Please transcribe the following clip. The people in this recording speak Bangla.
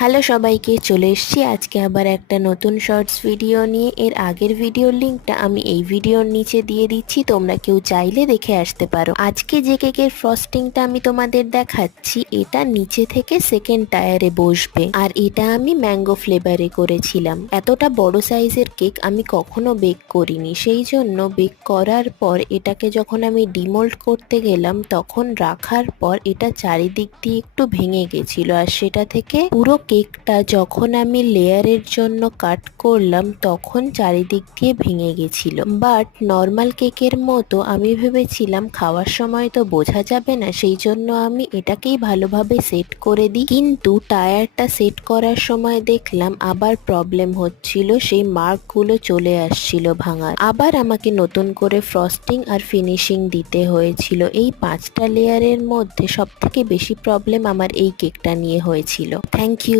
হ্যালো সবাইকে, চলে এসেছি আজকে আবার একটা নতুন শর্টস ভিডিও নিয়ে। এর আগের ভিডিওর লিঙ্কটা আমি এই ভিডিওর নিচে দিয়ে দিচ্ছি, তোমরা কেউ চাইলে দেখে আসতে পারো। আজকে যে কেকের ফ্রস্টিংটা আমি তোমাদের দেখাচ্ছি, এটা নিচে থেকে সেকেন্ড টায়ারে বসবে, আর এটা আমি ম্যাঙ্গো ফ্লেভারে করেছিলাম। এতটা বড় সাইজের কেক আমি কখনো বেক করিনি, সেই জন্য বেক করার পর এটাকে যখন আমি ডিমোল্ড করতে গেলাম, তখন রাখার পর এটা চারিদিক দিয়ে একটু ভেঙে গেছিল, আর সেটা থেকে পুরো কেকটা যখন আমি লেয়ারের জন্য কাট করলাম তখন চারিদিক দিয়ে ভেঙে গেছিল। বাট নর্মাল কেকের মতো আমি ভেবেছিলাম খাওয়ার সময় তো বোঝা যাবে না, সেই জন্য আমি এটাকেই ভালোভাবে সেট করে দিই। কিন্তু টায়ারটা সেট করার সময় দেখলাম আবার প্রবলেম হচ্ছিল, সেই মার্কগুলো চলে আসছিল ভাঙার। আবার আমাকে নতুন করে ফ্রস্টিং আর ফিনিশিং দিতে হয়েছিল। এই 5টা লেয়ারের মধ্যে সব থেকে বেশি প্রবলেম আমার এই কেকটা নিয়ে হয়েছিল। Thank you.